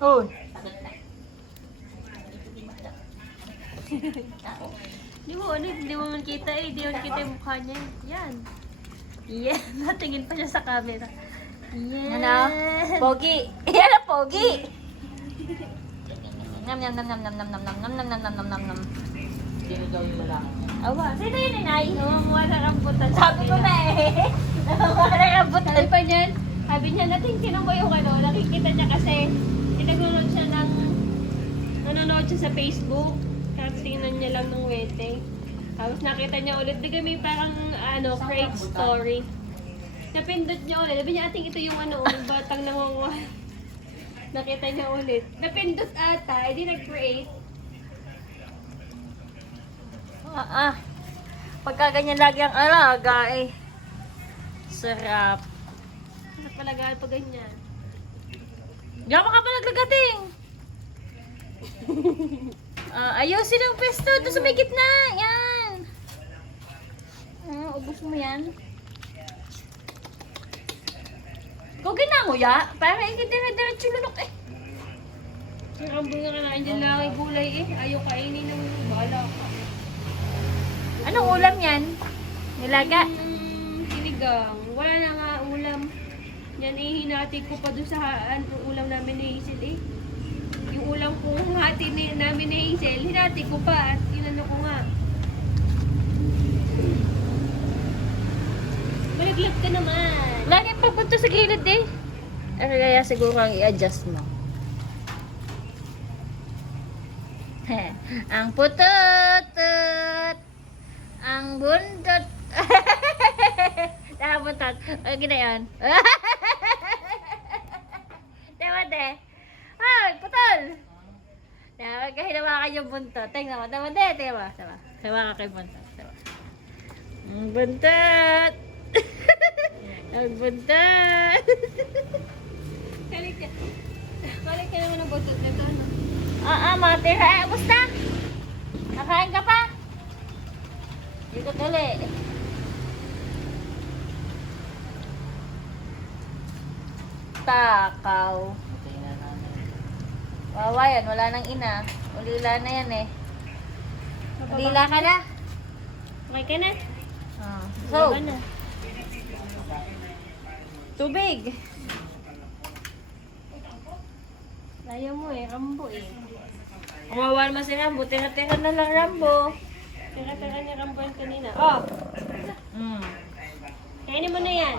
Oh. Di mo man kita eh. Di mo kita yung mukha niya. Yan. Yan. Natingin pa siya sa camera. Yan. Ano? Pogi. Yan ang pogi. Nam nam nam nam nam nam nam nam nam nam nam nam nam nam nam. Sino daw yung lalaki niya? Awa. Sino yun, Inay? Namamuha na rambutan. Sabi ko na eh. Namamuha na rambutan. Sabi pa niyan, sabi niya, natingin mo yung ano, nakikita niya kasi, nanonood siya sa Facebook, tapos tingnan niya lang ng wete. Tapos nakita niya ulit, di kami parang, create story. Napindot niya ulit, sabi niya, ating ito yung yung batang nangunguha. Nakita niya ulit. Napindot ata, edi nag-create. Pagka ganyan lagi ang alaga eh. Sarap. Sarap palagaan pa ganyan. Diyan ka pa naglagating. Ayusin ang pesto. Doon sa may gitna. Yan. Ubus mo yan. Ikaw ginanguya. Para hindi dire-diretso lunok eh. Ang bunga ka na, dyan lang ay gulay eh. Ayaw kainin ng bala ka. Anong ulam yan? Nilaga? Sinigang. Wala na nga ulam. Yan eh, hinati ko pa doon sa ulam namin ni Hazel eh. Yung ulam kong hati namin ni Hazel, hinati ko pa at inano ko nga. Malaglag ka naman. Lagi papunta sa gilid eh. Kaya siguro ang i-adjust mo. Ang putot-tot. Ang buntot. Buntot. O, gina yan. Diba, de? Ay, putol. Diba, hinawakan yung buntot. Tingnan mo. Diba, de? Tingnan mo. Diba? Hinawakan ko yung buntot. Diba? Ang buntot. Ang buntot. Balik ka. Balik ka naman ng buntot na ito. Mga tira. Basta. Nakain ka pa? Dito tuloy. Takaw. Tingnan namin. Wawa yan. Wala nang ina. Ulila na yan eh. Ulila ka na. Okay ka na? So, Wala na. tubig. Ayaw mo eh, Rambo eh. Kawawa naman si Rambo. Tira-tira na lang Rambo. Tira-tira ni Rambo yan kanina. Oh! Mm. Kainin mo na yan.